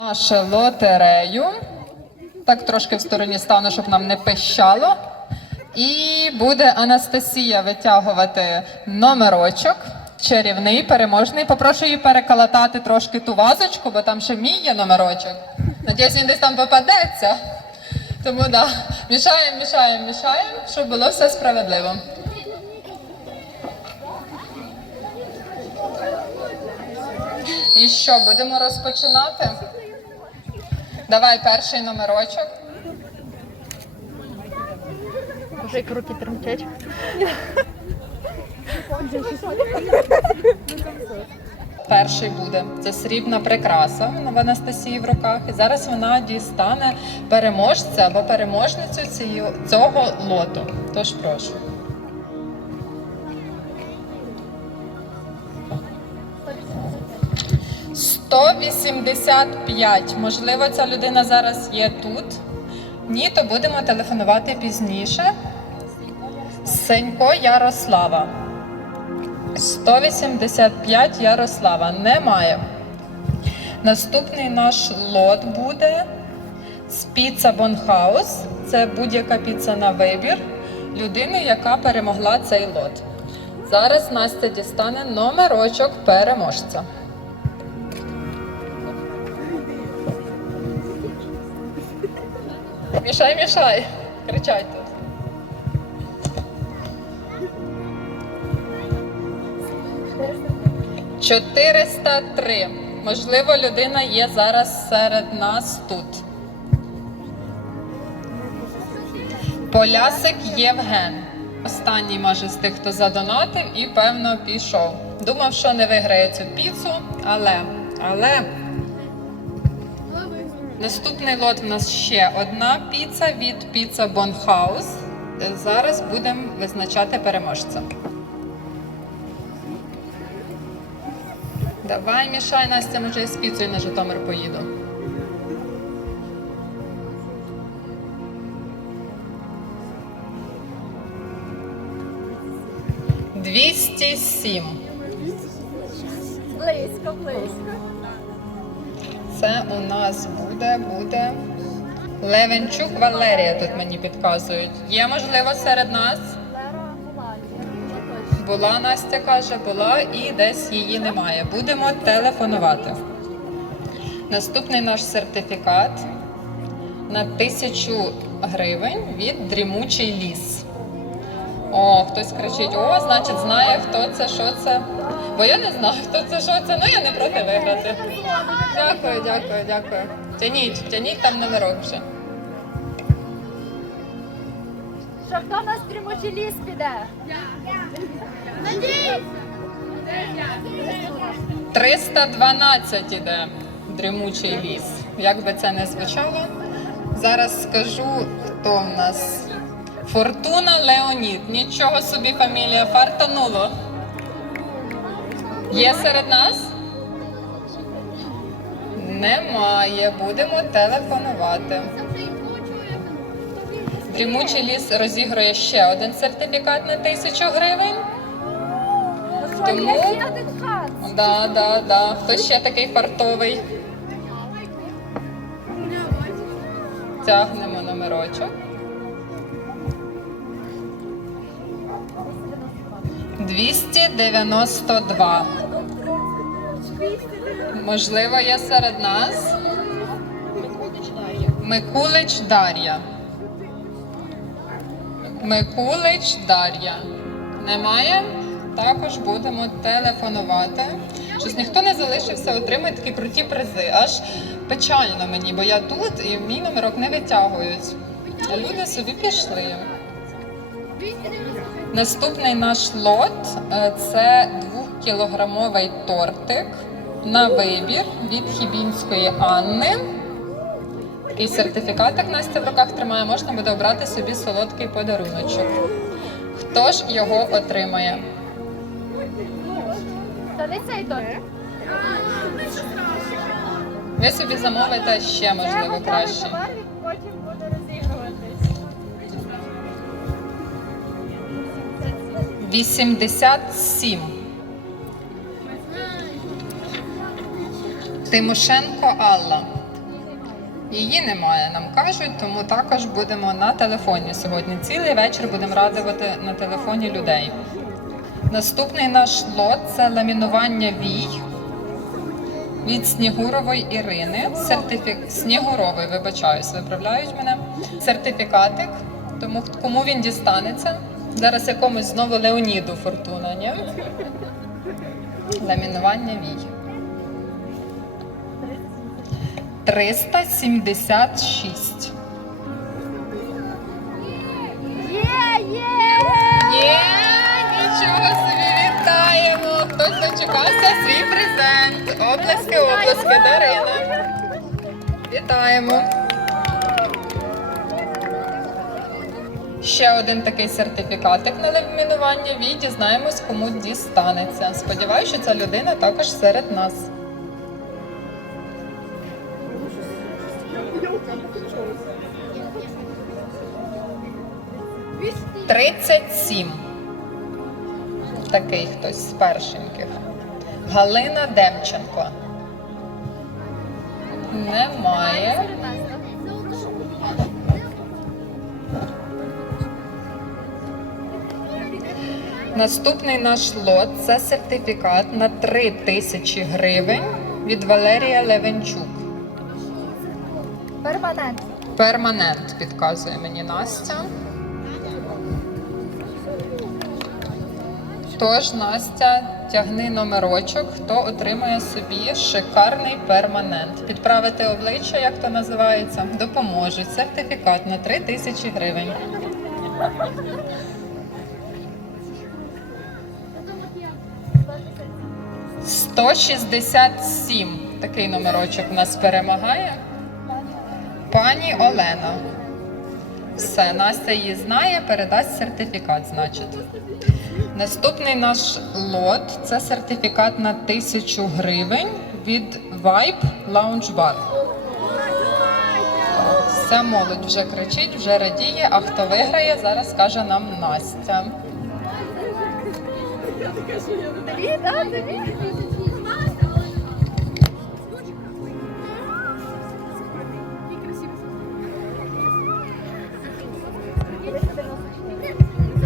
Наше лотерею. Так трошки в стороні стану, щоб нам не пищало. І буде Анастасія витягувати номерочок. Чарівний, переможний. Попрошу її переколотати трошки ту вазочку, бо там ще мій є номерочок. Надіюсь, він десь там попадеться. Тому да, мішаємо, мішаємо, мішаємо, щоб було все справедливо. І що, будемо розпочинати? Давай перший номерочок. Вже як руки тремтять. Перший буде це срібна прикраса в Анастасії в руках. І зараз вона дістане переможця або переможницю цього лоту. Тож прошу. Сто вісімдесят п'ять. Можливо, ця людина зараз є тут. Ні, то будемо телефонувати пізніше. Сенько Ярослава. 185 Ярослава немає. Наступний наш лот буде з піца Бонхаус. Це будь-яка піца на вибір людини, яка перемогла цей лот. Зараз Настя дістане номерочок переможця. Мішай, мішай. Кричать тут. 403. Можливо, людина є зараз серед нас тут. Полясик Євген. Останній, може, з тих, хто задонатив і, певно, пішов. Думав, що не виграє цю піцу, але. але. Наступний лот в нас ще одна піца від піца Бонхаус. Зараз будемо визначати переможця. Давай, мішай, Настя, може я з піцею на Житомир поїду. Двісті сім. Близько, близько. Це у нас буде, буде. Левенчук Валерія тут мені підказують. Є можливо серед нас? Була Настя каже, була і десь її немає. Будемо телефонувати. Наступний наш сертифікат на тисячу гривень від дрімучий ліс. О, хтось кричить: о, значить, знає, хто це, що це. Бо я не знаю, хто це, що це, ну я не проти виграти. Дякую, дякую, дякую. Тяніть, тяніть там номерок вже. Що хто на стрімучий ліс піде? Надій! 312 іде дрімучий ліс. Як би це не звучало, зараз скажу, хто в нас. Фортуна Леонід. Нічого собі фамілія фартануло. Є серед нас? Немає. Будемо телефонувати. Дрімучий ліс розігрує ще один сертифікат на тисячу гривень. Тому-? Да, да, да. Хто ще такий фартовий? Тягнемо номерочок. 292. Можливо, є серед нас. Микулич Дар'я. Микулич Дар'я. Немає? Також будемо телефонувати. Щось ніхто не залишився, отримає такі круті призи. Аж печально мені, бо я тут і мій номерок не витягують. А люди собі пішли. Наступний наш лот е, це двохкілограмовий тортик на вибір від Хібінської Анни. Такий сертифікатик Настя в руках тримає, можна буде обрати собі солодкий подаруночок. Хто ж його отримає? Та не цей торт. Ви собі замовите ще, можливо, краще. 87. Тимошенко Алла. Її немає, нам кажуть, тому також будемо на телефоні сьогодні. Цілий вечір будемо радувати на телефоні людей. Наступний наш лот це ламінування вій від Снігурової Ірини. Сертифік... Снігурової, вибачаюсь, виправляють мене. Сертифікатик. Тому кому він дістанеться? Зараз якомусь знову Леоніду Фортуна, ні? Ламінування вій. 376. Є, є! Є, нічого собі вітаємо! Хтось дочекався свій презент. Оплески, оплески, Дарина. Вітаємо. Ще один такий сертифікатик на ламінування вій. Дізнаємось, кому дістанеться. Сподіваюся, що ця людина також серед нас. Тридцять сім. Такий хтось з першеньких. Галина Демченко. Немає. Наступний наш лот це сертифікат на 3 тисячі гривень від Валерія Левенчук. Перманент. Перманент підказує мені Настя. Тож, Настя, тягни номерочок, хто отримає собі шикарний перманент. Підправити обличчя, як то називається, допоможуть. Сертифікат на 3 тисячі гривень. Сто шістдесят сім. Такий номерочок у нас перемагає. Пані Олена. Все, Настя її знає, передасть сертифікат, значить. Наступний наш лот це сертифікат на 1000 гривень від Vibe Lounge Bar. Вся молодь вже кричить, вже радіє, а хто виграє, зараз скаже нам Настя.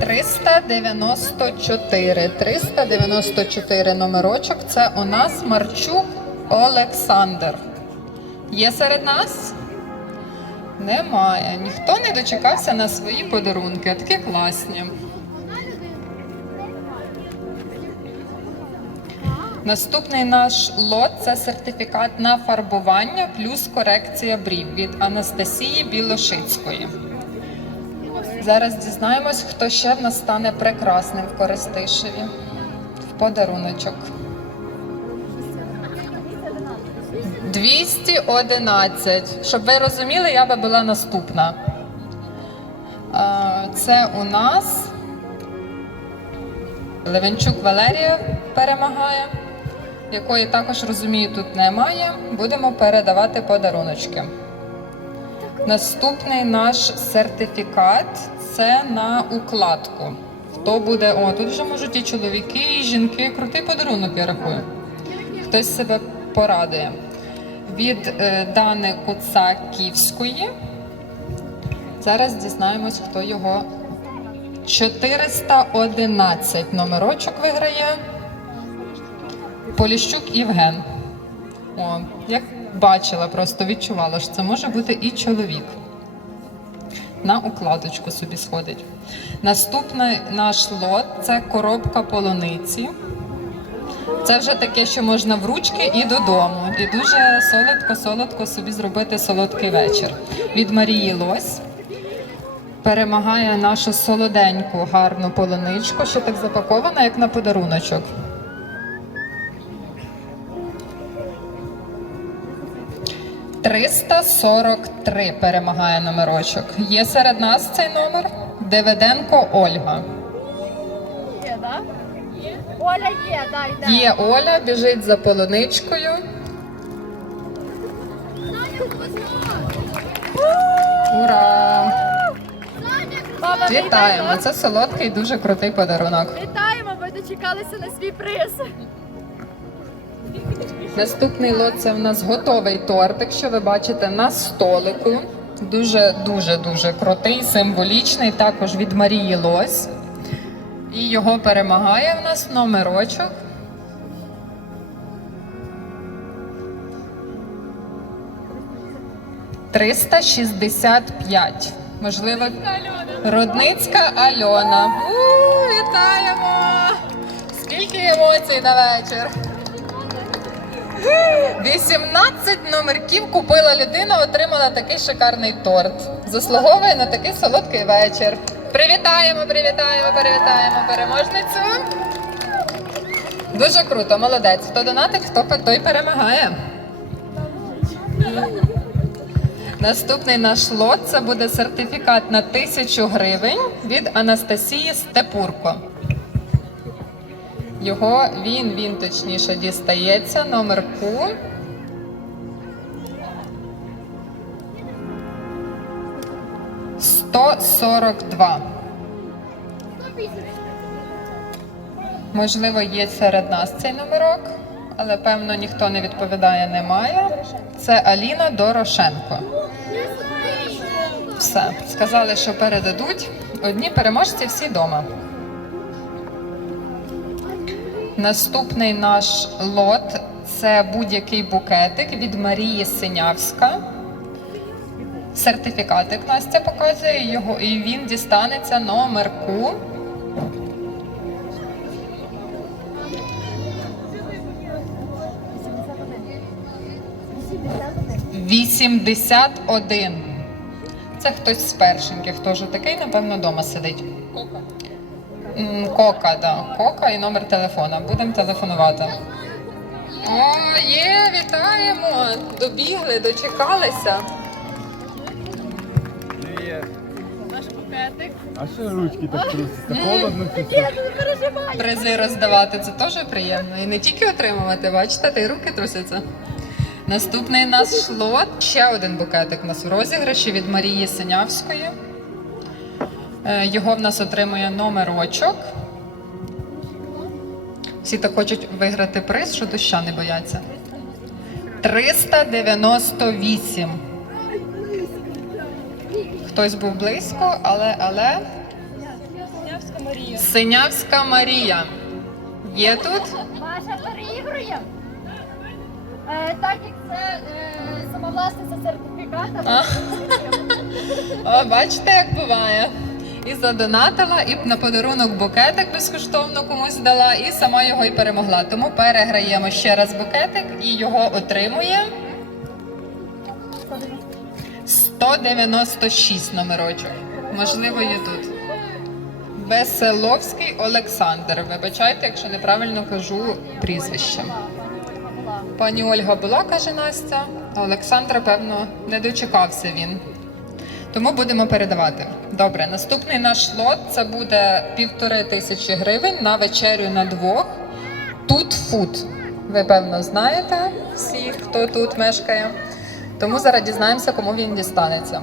394. 394 номерочок. Це у нас Марчук Олександр. Є серед нас? Немає. Ніхто не дочекався на свої подарунки. Такі класні. Наступний наш лот це сертифікат на фарбування плюс корекція брів від Анастасії Білошицької. Зараз дізнаємось, хто ще в нас стане прекрасним в Коростишеві. В подаруночок. 211. Щоб ви розуміли, я би була наступна. Це у нас Левенчук Валерія перемагає, якої також розумію, тут немає. Будемо передавати подаруночки. Наступний наш сертифікат це на укладку. Хто буде. О, тут вже можуть і чоловіки, і жінки. Крутий подарунок, я рахую. Хтось себе порадує. Від е, Дани Куцаківської. Зараз дізнаємось, хто його 411 номерочок виграє. Поліщук Євген. О, як бачила, просто відчувала, що це може бути і чоловік. На укладочку собі сходить. Наступний наш лот це коробка полуниці. Це вже таке, що можна в ручки і додому. І дуже солодко-солодко собі зробити солодкий вечір. Від Марії Лось перемагає нашу солоденьку гарну полуничку, що так запакована, як на подаруночок. Триста сорок три перемагає номерочок. Є серед нас цей номер Деведенко Ольга. Є, да? Оля є, дай, дай. Є Оля, біжить за полуничкою. Ура! Мама, Вітаємо! Це солодкий, дуже крутий подарунок. Вітаємо, ви дочекалися на свій приз. Наступний лот це в нас готовий тортик, що ви бачите на столику. Дуже дуже дуже крутий, символічний, також від Марії Лось. І його перемагає в нас номерочок. Триста шістдесят п'ять. Можливо, Рудницька Альона. У, вітаємо! Скільки емоцій на вечір? 18 номерків купила людина, отримала такий шикарний торт. Заслуговує на такий солодкий вечір. Привітаємо, привітаємо, привітаємо переможницю. Дуже круто, молодець. Хто донатить, хто той перемагає. Наступний наш лот це буде сертифікат на 1000 гривень від Анастасії Степурко. Його він, він точніше дістається номерку. Сто сорок два. Можливо, є серед нас цей номерок, але певно ніхто не відповідає, немає. Це Аліна Дорошенко. Все, сказали, що передадуть. Одні переможці всі вдома. Наступний наш лот це будь-який букетик від Марії Синявська. Сертифікатик Настя показує його, і він дістанеться номерку. Вісімдесят один. Це хтось з першеньких, теж такий, напевно, вдома сидить. Кока, да. Кока і номер телефона. Будемо телефонувати. О, є, вітаємо! Добігли, дочекалися. Наш букетик. А що ручки так трусяться? Холодно чи що? Призи роздавати це теж приємно. І не тільки отримувати, бачите, та й руки трусяться. Наступний наш лот. Ще один букетик у нас в розіграші від Марії Синявської. Е, Його в нас отримує номерочок. Всі так хочуть виграти приз, що доща не бояться. 398. Хтось був близько, але але. Синявська Марія. Синявська Марія. Є тут? Маша переігрує. Е, так як це е, самовласниця сертифіката, А. О, бачите, як буває. І задонатила, і на подарунок букетик безкоштовно комусь дала, і сама його і перемогла. Тому переграємо ще раз букетик і його отримує 196 номерочок. Можливо, є тут. Веселовський Олександр. Вибачайте, якщо неправильно кажу прізвище. Пані Ольга була, каже Настя, а Олександра, певно, не дочекався він. Тому будемо передавати. Добре, наступний наш лот це буде півтори тисячі гривень на вечерю на двох. Тут фуд. Ви певно знаєте всі, хто тут мешкає. Тому зараз дізнаємося, кому він дістанеться.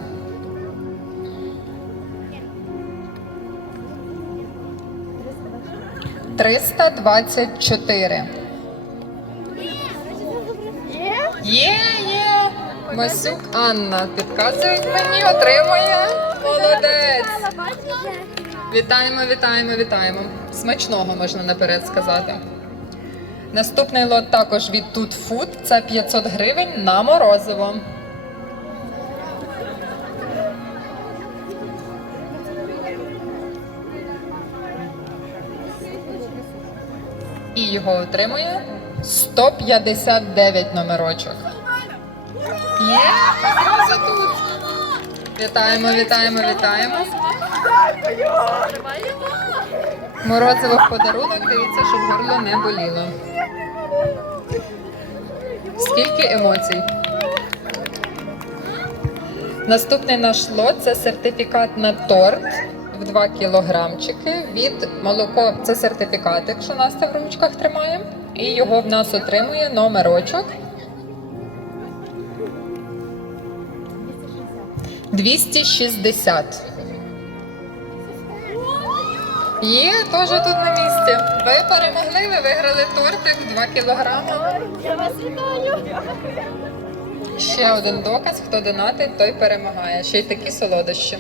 Триста двадцять чотири. є. Масюк Анна підказують мені, отримує. Молодець. Вітаємо, вітаємо, вітаємо. Смачного можна наперед сказати. Наступний лот також від Тут Food. Це 500 гривень на морозиво. І його отримує 159 номерочок. Є, зразу тут. Вітаємо, вітаємо, вітаємо. Морозиво подарунок, дивіться, щоб горло не боліло. Скільки емоцій? Наступний наш лот це сертифікат на торт в 2 кілограмчики від молоко. Це сертифікат, якщо Настя в ручках тримає. І його в нас отримує номерочок. 260. Є, теж тут на місці. Ви перемогли, ви виграли тортик 2 кілограми. Я вас вітаю. Ще один доказ, хто донатить, той перемагає. Ще й такі солодощі.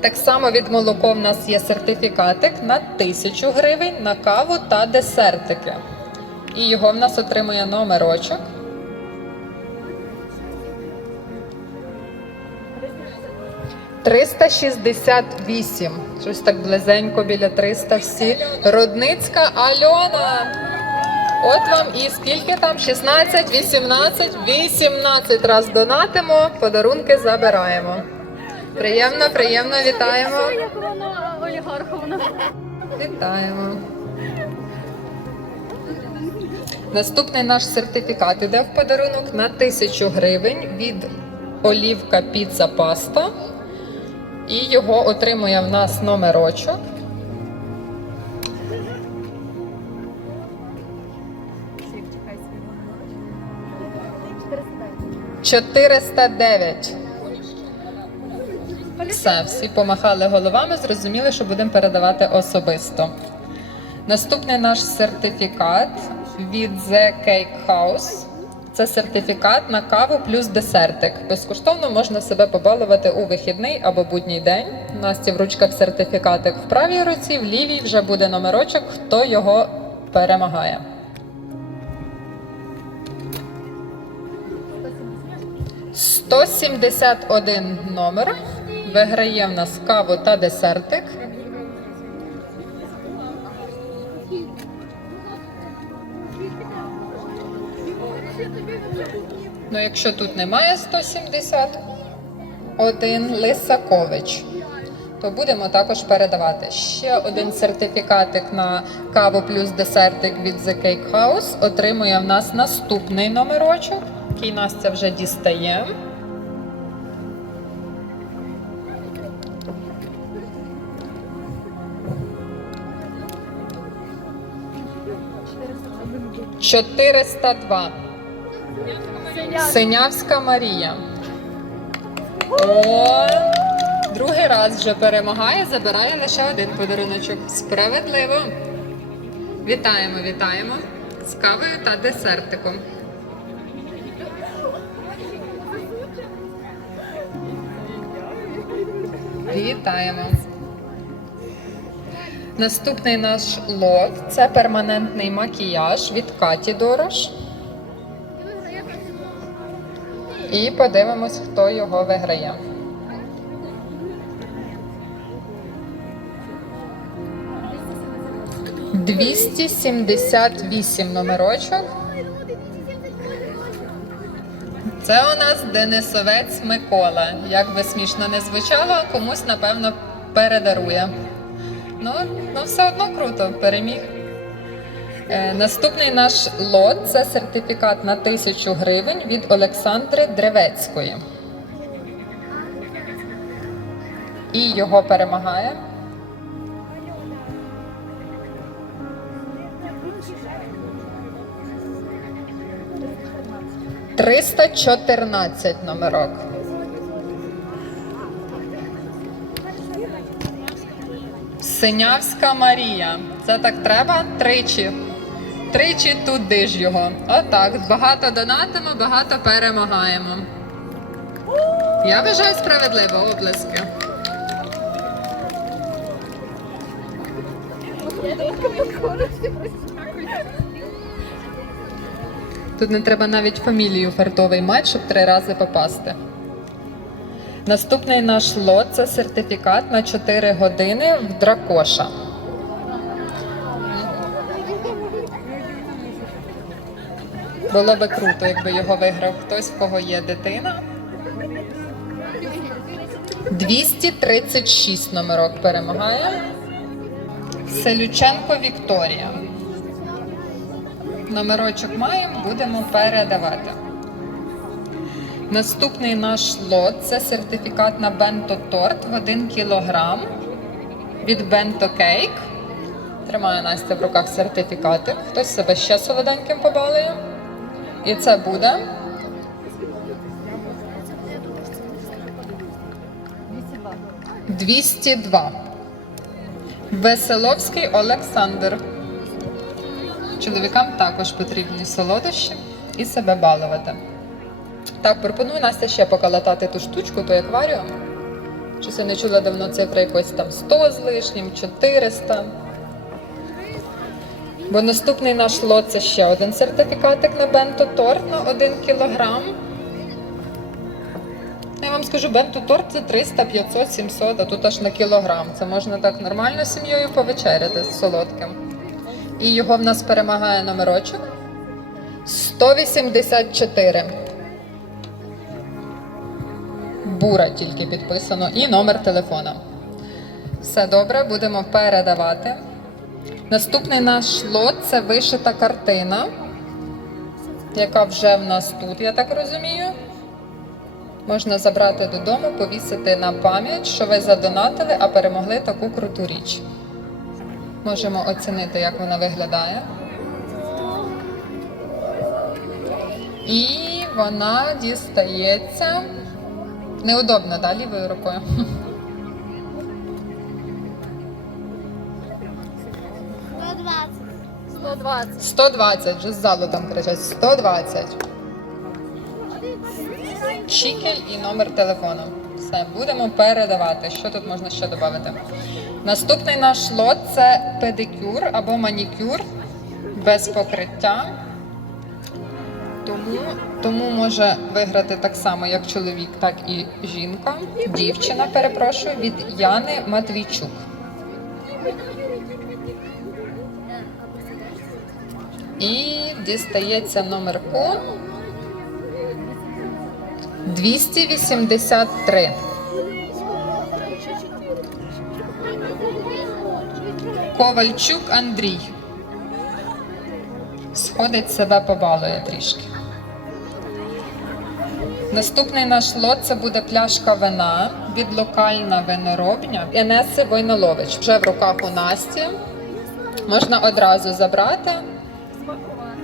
Так само від молоко в нас є сертифікатик на 1000 гривень на каву та десертики. І його в нас отримує номерочок. «368». Щось так близенько біля 300 всі. Родницька Альона. От вам і скільки там? 16, 18, 18 раз донатимо, подарунки забираємо. Приємно, приємно, вітаємо. Вітаємо. Наступний наш сертифікат іде в подарунок на 1000 гривень від Олівка Піца Паста. І його отримує в нас номерочок. Чотириста дев'ять. Все, всі помахали головами, зрозуміли, що будемо передавати особисто. Наступний наш сертифікат від The Cake House. Це сертифікат на каву плюс десертик. Безкоштовно можна себе побалувати у вихідний або будній день. У нас є в ручках сертифікатик в правій руці, в лівій вже буде номерочок, хто його перемагає. Сто сімдесят один номер. Виграє в нас каву та десертик. Ну, якщо тут немає 171 Лисакович, то будемо також передавати ще один сертифікатик на каву плюс десертик від The Cake House. Отримує в нас наступний номерочок, який Настя вже дістає. Чотириста два. Синявська Марія. О, другий раз вже перемагає, забирає лише один подаруночок. Справедливо. Вітаємо, вітаємо з кавою та десертиком. Вітаємо. Наступний наш лот це перманентний макіяж від Каті Дорош. І подивимось, хто його виграє. Двісті сімдесят вісім номерочок. Це у нас Денисовець Микола. Як би смішно не звучало, комусь напевно передарує. Ну, ну все одно круто, переміг. Е, Наступний наш лот це сертифікат на 1000 гривень від Олександри Древецької. І його перемагає. Триста чотирнадцять номерок. Синявська Марія. Це так треба тричі. Тричі туди ж його. Отак. Багато донатимо, багато перемагаємо. Я вважаю справедливо оплески. Тут не треба навіть фамілію фартовий мати, щоб три рази попасти. Наступний наш лот це сертифікат на 4 години в Дракоша. Було би круто, якби його виграв хтось, в кого є дитина. 236 номерок перемагає. Селюченко Вікторія. Номерочок маємо, будемо передавати. Наступний наш лот це сертифікат на бенто торт в 1 кілограм від Бенто Кейк. Тримає Настя в руках сертифікати. Хтось себе ще солоденьким побалує. І це буде 202. Веселовський Олександр. Чоловікам також потрібні солодощі і себе балувати. Так, пропоную Настя ще поколотати ту штучку, той акваріум. Щось я не чула давно цифри якось там 100 з лишнім, 400. Бо наступний наш лот це ще один сертифікатик на бенто торт на 1 кілограм. Я вам скажу, бенто торт це 300, 500, 700, а тут аж на кілограм. Це можна так нормально сім'єю повечеряти з солодким. І його в нас перемагає номерочок 184. Бура тільки підписано і номер телефона. Все добре, будемо передавати. Наступний наш лот це вишита картина, яка вже в нас тут, я так розумію. Можна забрати додому, повісити на пам'ять, що ви задонатили, а перемогли таку круту річ. Можемо оцінити, як вона виглядає. І вона дістається. Неудобно, да, лівою рукою. 120. 120, вже з залу там кричать. 120. Чікель і номер телефону. Все, будемо передавати. Що тут можна ще додати? Наступний наш лот це педикюр або манікюр без покриття. Тому, тому може виграти так само, як чоловік, так і жінка. Дівчина, перепрошую, від Яни Матвійчук. І дістається номерку 283. Ковальчук Андрій. Сходить себе побалує трішки. Наступний наш лот це буде пляшка вина від локальна виноробня Енеси Войнолович. Вже в руках у Насті. Можна одразу забрати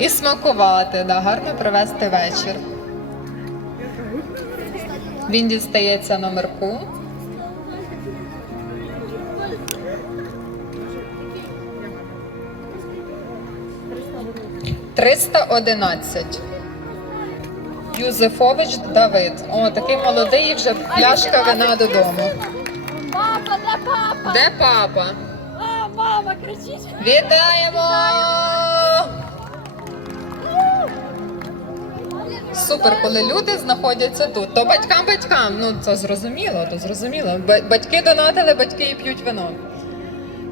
і смакувати, да, гарно провести вечір. Він дістається номерку. Триста одинадцять. Юзефович Давид. О, такий молодий і вже пляшка вина додому. Папа, де папа? Де папа? А, мама кричить. Вітаємо! Супер, коли люди знаходяться тут. То батькам батькам. Ну це зрозуміло, то зрозуміло. Батьки донатили, батьки і п'ють вино.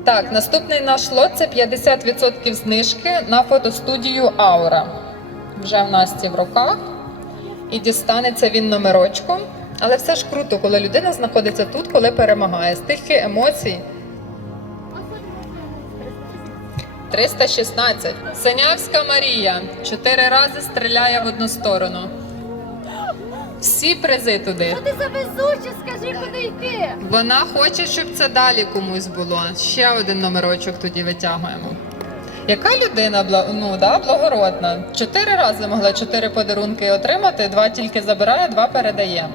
Так, наступний наш лот це 50% знижки на фотостудію Аура. Вже в Насті в руках. І дістанеться він номерочком. Але все ж круто, коли людина знаходиться тут, коли перемагає. Стільки емоцій. 316. Синявська Марія. Чотири рази стріляє в одну сторону. Всі призи туди. Що ти за везуча? Скажи, куди йти. Вона хоче, щоб це далі комусь було. Ще один номерочок тоді витягуємо. Яка людина ну, да, благородна? Чотири рази могла чотири подарунки отримати, два тільки забирає, два передає.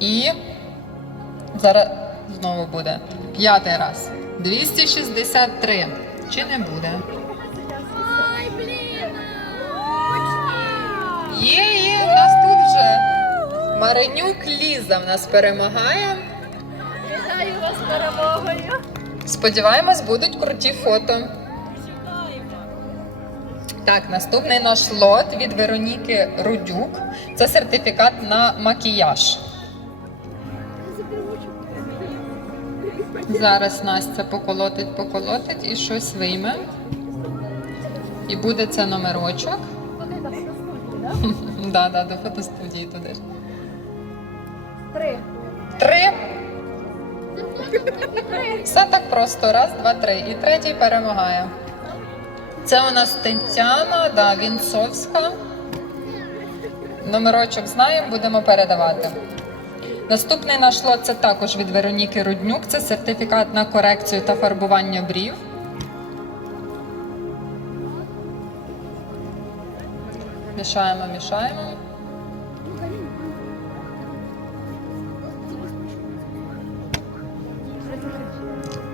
І зараз знову буде. П'ятий раз. 263. Чи не буде? Ай, блін. Є, є, у нас тут вже Маринюк Ліза в нас перемагає. Вітаю вас перемогою. Сподіваємось, будуть круті фото. Так, наступний наш лот від Вероніки Рудюк. Це сертифікат на макіяж. Зараз Настя поколотить, поколотить і щось вийме. І буде це номерочок. Куди до фотостудії, да? Да, да, до фотостудії туди. Три. Три. Все так просто. Раз, два, три. І третій перемагає. Це у нас Тетяна, да, Вінцовська. Номерочок знаємо, будемо передавати. Наступний наш лот це також від Вероніки Руднюк. Це сертифікат на корекцію та фарбування брів. Мішаємо, мішаємо.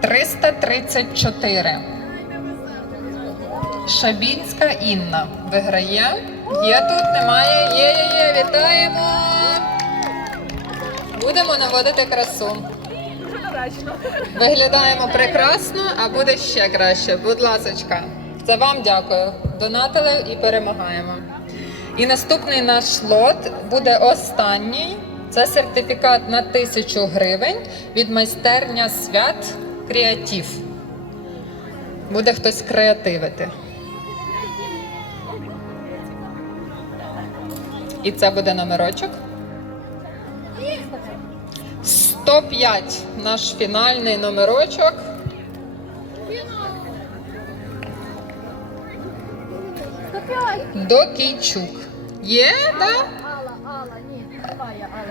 334. Шабінська Інна виграє. Є тут, немає. Є, є, є, вітаємо. Будемо наводити красу. Виглядаємо прекрасно, а буде ще краще. Будь ласочка. Це вам дякую. Донатили і перемагаємо. І наступний наш лот буде останній. Це сертифікат на 1000 гривень від майстерня свят Креатив. Буде хтось креативити. І це буде номерочок. 105 наш фінальний номерочок. Стопяй. До Кійчук. Є, так?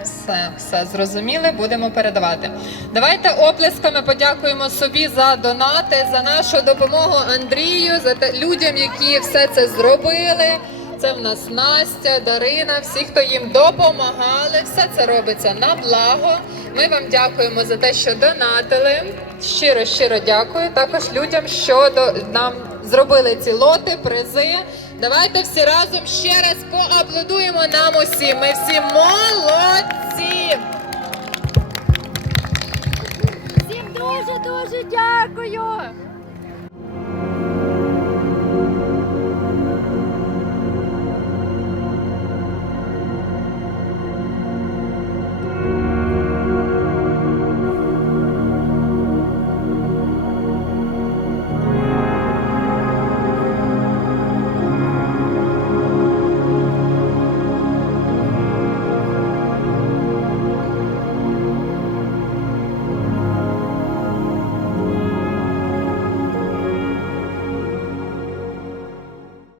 Все, все зрозуміли, будемо передавати. Давайте оплесками подякуємо собі за донати, за нашу допомогу Андрію, за те, людям, які все це зробили. Це в нас Настя, Дарина, всі, хто їм допомагали. Все це робиться на благо. Ми вам дякуємо за те, що донатили. Щиро, щиро дякую. Також людям, що до, нам зробили ці лоти, призи. Давайте всі разом ще раз поаплодуємо нам усім. Ми всі молодці! Всім дуже-дуже дякую!